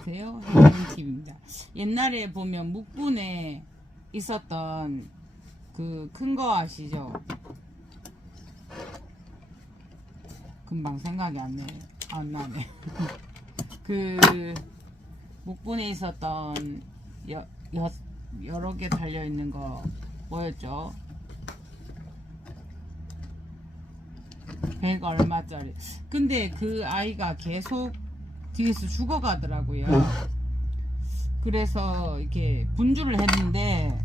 안녕하세요. 혜민TV입니다. 옛날에 보면 묵분에 있었던 그 큰 거 아시죠? 금방 생각이 안 나네. 그 묵분에 있었던 여러 개 달려있는 거 뭐였죠? 100 얼마짜리. 근데 그 아이가 계속 뒤에서 죽어가더라고요. 그래서 이렇게 분주를 했는데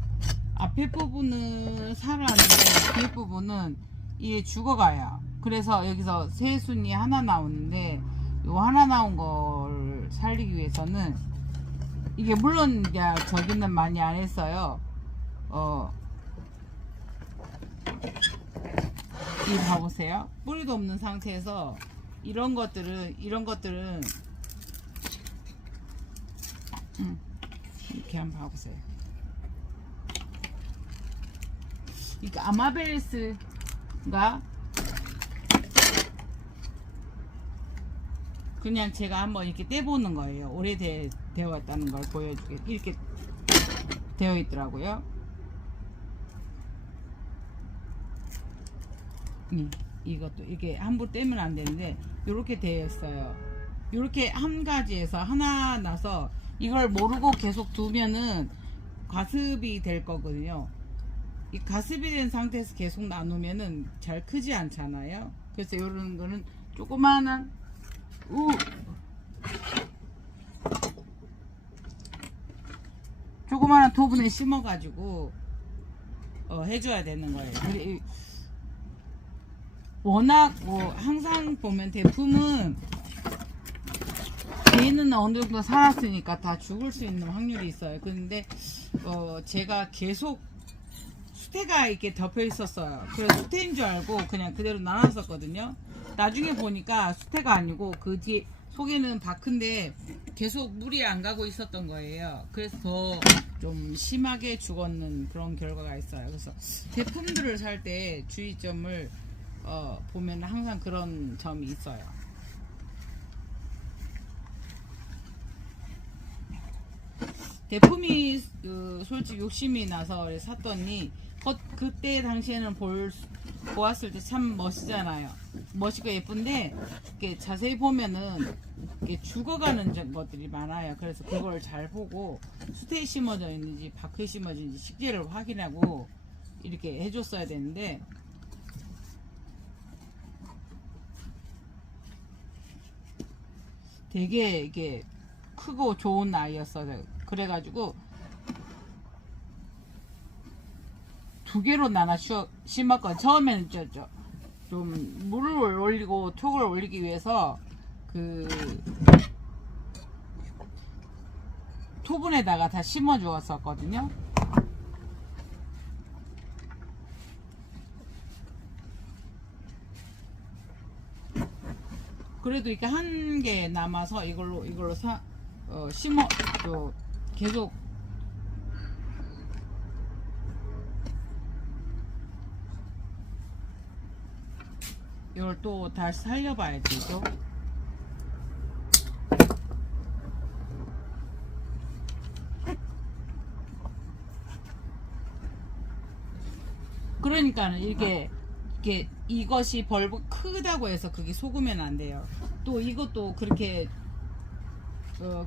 앞에 부분은 살아왔는데 뒤에 부분은 이게 죽어가요. 그래서 여기서 새순이 하나 나오는데 요 하나 나온 걸 살리기 위해서는 이게 물론 저기는 많이 안 했어요. 이 봐보세요. 뿌리도 없는 상태에서 이런 것들은 이렇게 한번 봐보세요. 이거 아마베리스가 그냥 제가 한번 이렇게 떼보는 거예요. 오래되어 왔다는 걸 보여주게 이렇게 되어 있더라고요. 이것도 이게 함부로 떼면 안 되는데 이렇게 되어 있어요. 이렇게 한 가지에서 하나 나서 이걸 모르고 계속 두면은 가습이 될 거거든요. 이 가습이 된 상태에서 계속 나누면은 잘 크지 않잖아요. 그래서 이런 거는 조그마한 조그마한 토분에 심어 가지고 해줘야 되는 거예요. 워낙 항상 보면 대품은 얘는 어느 정도 살았으니까 다 죽을 수 있는 확률이 있어요. 그런데 제가 계속 수태가 이렇게 덮여 있었어요. 그래서 수태인 줄 알고 그냥 그대로 놔놨었거든요. 나중에 보니까 수태가 아니고 그 뒤에 속에는 바큰데 계속 물이 안 가고 있었던 거예요. 그래서 더 좀 심하게 죽었는 그런 결과가 있어요. 그래서 제품들을 살 때 주의점을 보면 항상 그런 점이 있어요. 대품이 솔직히 욕심이 나서 샀더니 그때 당시에는 보았을 때 참 멋있잖아요. 멋있고 예쁜데 이렇게 자세히 보면은 이렇게 죽어가는 것들이 많아요. 그래서 그걸 잘 보고 수태에 심어져 있는지 밖에 심어져 있는지 식재를 확인하고 이렇게 해줬어야 되는데 되게 이게 크고 좋은 아이였어요. 그래가지고 2개로 나눠 심었거든요. 처음에는 좀 물을 올리고 톡을 올리기 위해서 그 토분에다가 다 심어 주었었거든요. 그래도 이렇게 한 개 남아서 이걸로 심어 계속 이걸 또 다시 살려봐야 되죠. 그러니까는 이것이 벌브 크다고 해서 그게 속으면 안 돼요. 또 이것도 그렇게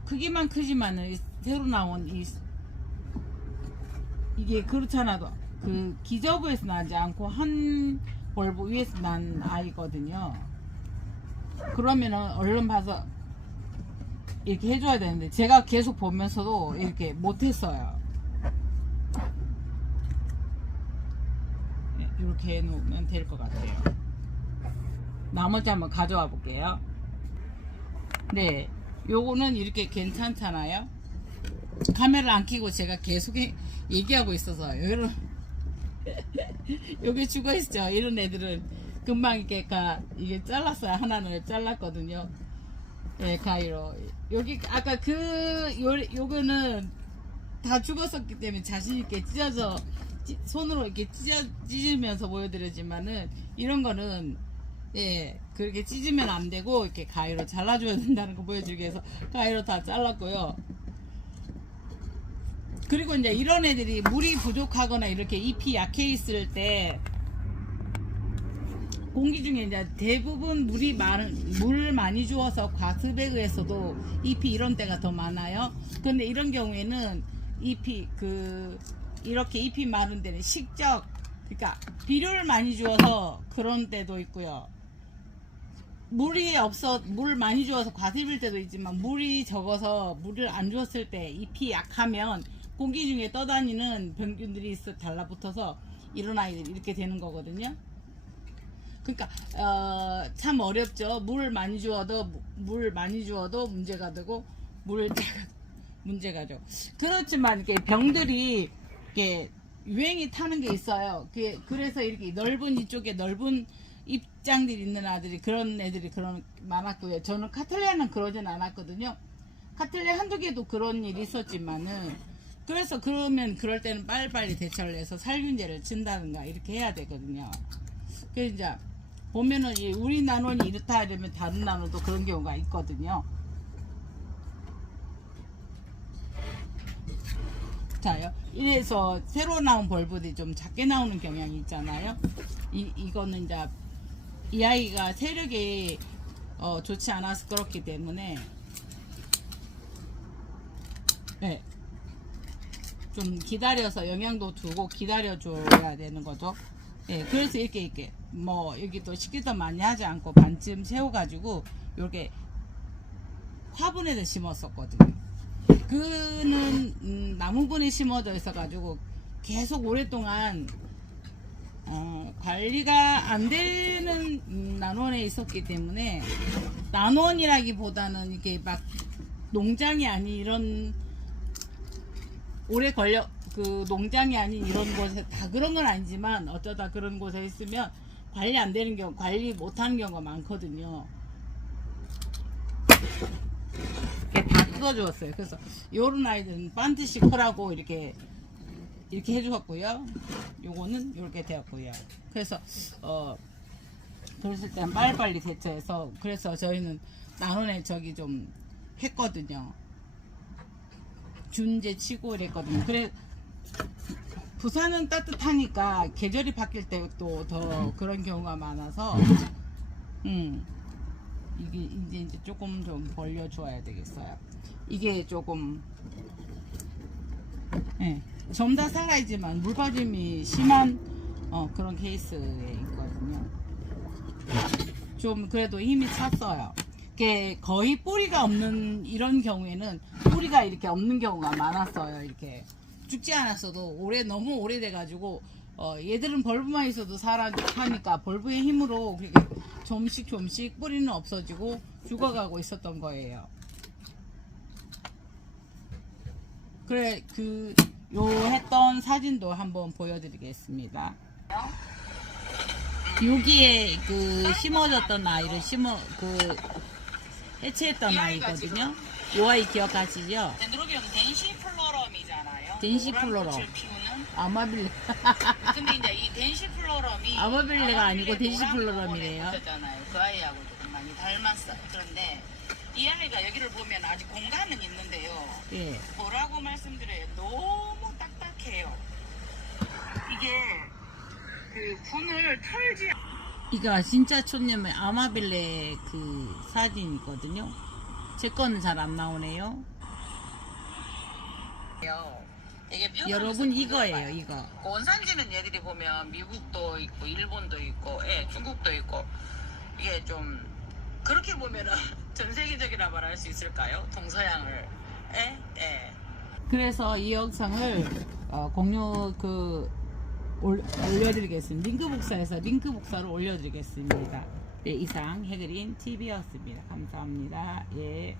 크기만 크지만은 새로 나온 이게 그렇잖아도 그 기저브에서 나지 않고 한 벌브 위에서 난 아이거든요. 그러면은 얼른 봐서 이렇게 해줘야 되는데 제가 계속 보면서도 이렇게 못했어요. 이렇게 해놓으면 될 것 같아요. 나머지 한번 가져와 볼게요. 네, 요거는 이렇게 괜찮잖아요. 카메라 안 켜고 제가 계속 얘기하고 있어서 여기 죽어 있죠. 이런 애들은 금방 이게 잘랐어요. 하나는 잘랐거든요. 네, 가위로. 여기 아까 요거는 다 죽었었기 때문에 자신 있게 손으로 이렇게 찢으면서 보여드리지만은 이런 거는 그렇게 찢으면 안 되고 이렇게 가위로 잘라줘야 된다는 거 보여주기 위해서 가위로 다 잘랐고요. 그리고 이제 이런 애들이 물이 부족하거나 이렇게 잎이 약해 있을 때 공기 중에 이제 대부분 물 많이 주어서 과습에 의해서도 잎이 이런 때가 더 많아요. 근데 이런 경우에는 잎이 이렇게 잎이 마른 데는 그러니까 비료를 많이 주어서 그런 때도 있고요. 물 많이 주어서 과습일 때도 있지만 물이 적어서 물을 안 줬을 때 잎이 약하면 공기 중에 떠다니는 병균들이 달라붙어서 이런 아이들이 이렇게 되는 거거든요. 그러니까 참 어렵죠. 물 많이 주어도 문제가 되고 문제가죠. 그렇지만 이렇게 병들이 이렇게 유행이 타는 게 있어요. 그래서 이렇게 이쪽에 넓은 입장들이 있는 그런 애들이 많았고요. 저는 카틀레는 그러진 않았거든요. 카틀레 한두 개도 그런 일이 있었지만은 그래서 그럴 때는 빨리빨리 대처를 해서 살균제를 친다든가 이렇게 해야 되거든요. 그래서 이제 보면은 우리 나노니 이렇다 이러면 다른 나노도 그런 경우가 있거든요. 자요. 이래서 새로 나온 벌브들이 좀 작게 나오는 경향이 있잖아요. 이거는 이제 이 아이가 세력이 좋지 않아서 그렇기 때문에 네. 좀 기다려서 영양도 두고 기다려줘야 되는 거죠. 예, 그래서 이렇게 여기 또 식기도 많이 하지 않고 반쯤 세워가지고 이렇게 화분에다 심었었거든요. 그는 나무분이 심어져 있어가지고 계속 오랫동안 관리가 안 되는 난원에 있었기 때문에 난원이라기보다는 이게 막 농장이 아닌 이런 농장이 아닌 이런 곳에 다 그런 건 아니지만 어쩌다 그런 곳에 있으면 관리 안 되는 경우, 관리 못 하는 경우가 많거든요. 이렇게 다 뜯어주었어요. 그래서 요런 아이들은 반드시 크라고 이렇게 해주었고요. 요거는 이렇게 되었고요. 그래서 그랬을 때는 빨리빨리 대처해서 그래서 저희는 나눔에 좀 했거든요. 준제 치고 이랬거든요. 그래 부산은 따뜻하니까 계절이 바뀔 때 또 더 그런 경우가 많아서 이게 이제 조금 좀 벌려줘야 되겠어요. 이게 조금 좀 다 살아있지만 물빠짐이 심한 그런 케이스에 있거든요. 좀 그래도 힘이 찼어요. 이게 거의 뿌리가 없는 이런 경우에는 뿌리가 이렇게 없는 경우가 많았어요. 이렇게 죽지 않았어도 너무 오래돼 가지고 얘들은 벌브만 있어도 사니까 벌브의 힘으로 조금씩 뿌리는 없어지고 죽어가고 있었던 거예요. 그래 했던 사진도 한번 보여드리겠습니다. 여기에 심어졌던 아이를 해체했던 아이거든요. 이 아이 기억하시죠? 덴드로비움은 덴시플로럼이잖아요. 덴시플로럼. 꽃을 피우는. 아마빌레. 근데 이제 이 덴시플로럼이 아마빌레가 아니고 덴시플로럼이래요. 그 아이하고 조금 많이 닮았어요. 그런데 이 아이가 여기를 보면 아직 공간은 있는데요. 예. 뭐라고 말씀드려요? 너무 딱딱해요. 이게 분을 털지. 이거 진짜 촌념의 아마빌레 사진이거든요. 제 거는 잘 안 나오네요. 이게 여러분 이거예요, 이거. 원산지는 얘들이 보면 미국도 있고 일본도 있고 중국도 있고 이게 좀 그렇게 보면은 전 세계적이라 말할 수 있을까요? 동서양을 그래서 이 영상을 올려드리겠습니다. 링크 복사를 올려드리겠습니다. 네, 이상 해그린 TV였습니다. 감사합니다. 예.